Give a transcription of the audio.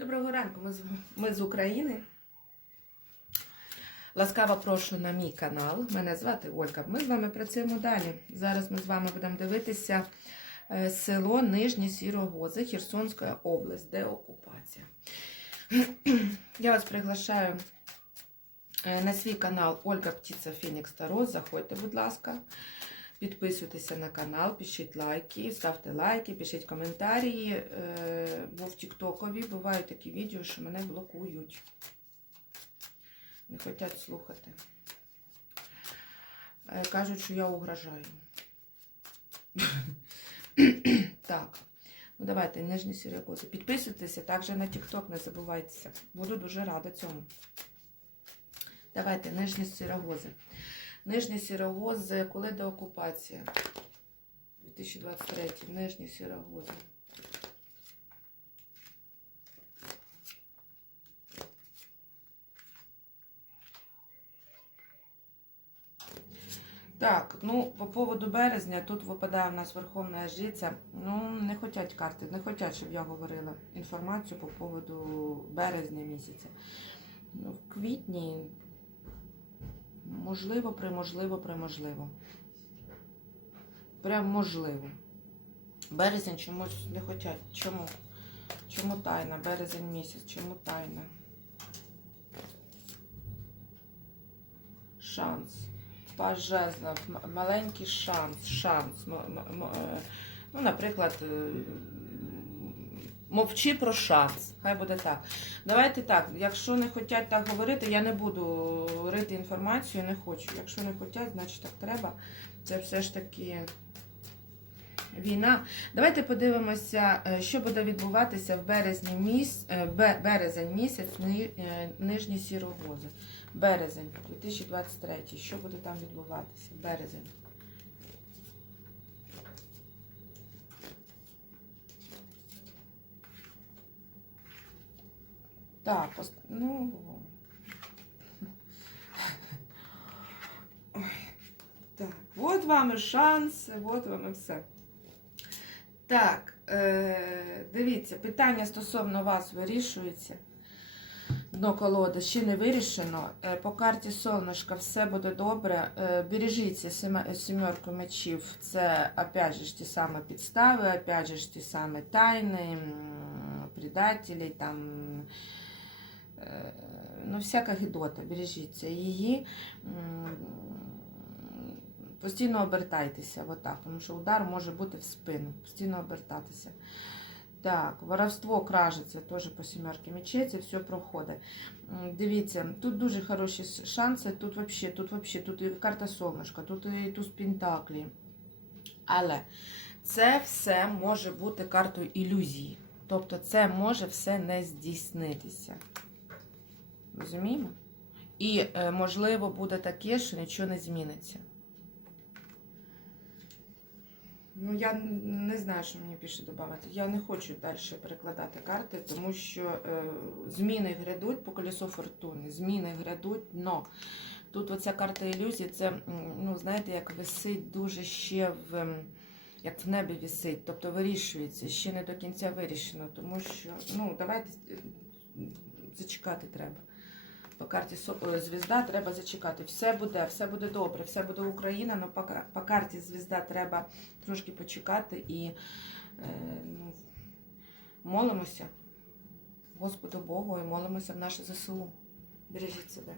Доброго ранку, ми з, ми з України. Ласкаво прошу на мій канал. Мене звати Ольга. Ми з вами працюємо далі. Зараз ми з вами будемо дивитися е, село Нижні Сірогози, Херсонська область, де окупація. Я вас приглашаю е, на свій канал Ольга Птиця Фінікс Таро. Заходьте, будь ласка. Підписуйтеся на канал, пишіть лайки, ставте лайки, пишіть коментарі. Е, Бо в Тіктокові бувають такі відео, що мене блокують. Не хочуть слухати. Е, Кажуть, що я угрожаю. Так. Ну, давайте, нижні сірокози. Підписуйтеся, також на Тікток не забувайтеся. Буду дуже рада цьому. Давайте, нижні сірогози. Нижні сірогози, коли до окупації? 2023. Нижні сірогози. Так, ну, по поводу березня, тут випадає в нас Верховна Жриця. Ну, не хочуть карти, не хочуть, щоб я говорила інформацію по поводу березня місяця. Ну, в квітні, можливо, приможливо, приможливо. Прям можливо. Березень чомусь не хочуть. Чому? Чому тайна? Березень місяць, чому тайна? Шанс. Пажезна, маленький шанс, шанс. Е, Ну, наприклад, е, мовчи про шанс. Хай буде так. Давайте так. Якщо не хочуть так говорити, я не буду рити інформацію, не хочу. Якщо не хочуть, значить так треба. Це все ж таки війна. Давайте подивимося, е, що буде відбуватися в березні міс... е, березень місяць е, нижні сірогози. Березень 2023. Що буде там відбуватися? Березень. Так, ну. Так, от вам і шанс, от вам і все. Так, е, дивіться, питання стосовно вас вирішується. Дно колоди ще не вирішено. Е, По карті сонечка все буде добре. Е, Бережіться сімерку мечів. Це опять же ті самі підстави, опять же ті самі тайни, предателі, там, ну, всяка гидота. Бережіться її. Постійно обертайтеся, отак, тому що удар може бути в спину. Постійно обертатися. Так, воровство, це теж по сімерки мечей, все проходить. Дивіться, тут дуже хороші шанси, тут вообще, тут вообще, тут і карта сонечка, тут і туз пентаклі. Але це все може бути картою ілюзії. Тобто це може все не здійснитися. Розуміємо? І, е, можливо, буде таке, що нічого не зміниться. Ну, я не знаю, що мені більше додати. Я не хочу далі перекладати карти, тому що е, зміни грядуть по колесу фортуни. Зміни грядуть, но тут оця карта ілюзії, це, ну, знаєте, як висить дуже ще в. Як в небі висить, тобто вирішується, ще не до кінця вирішено, тому що, ну, давайте е, зачекати треба. По карті е, звізда треба зачекати. Все буде, все буде добре, все буде Україна, але по, по карті звізда треба трошки почекати і е, ну, молимося Господу Богу і молимося в наше ЗСУ. Бережіть себе.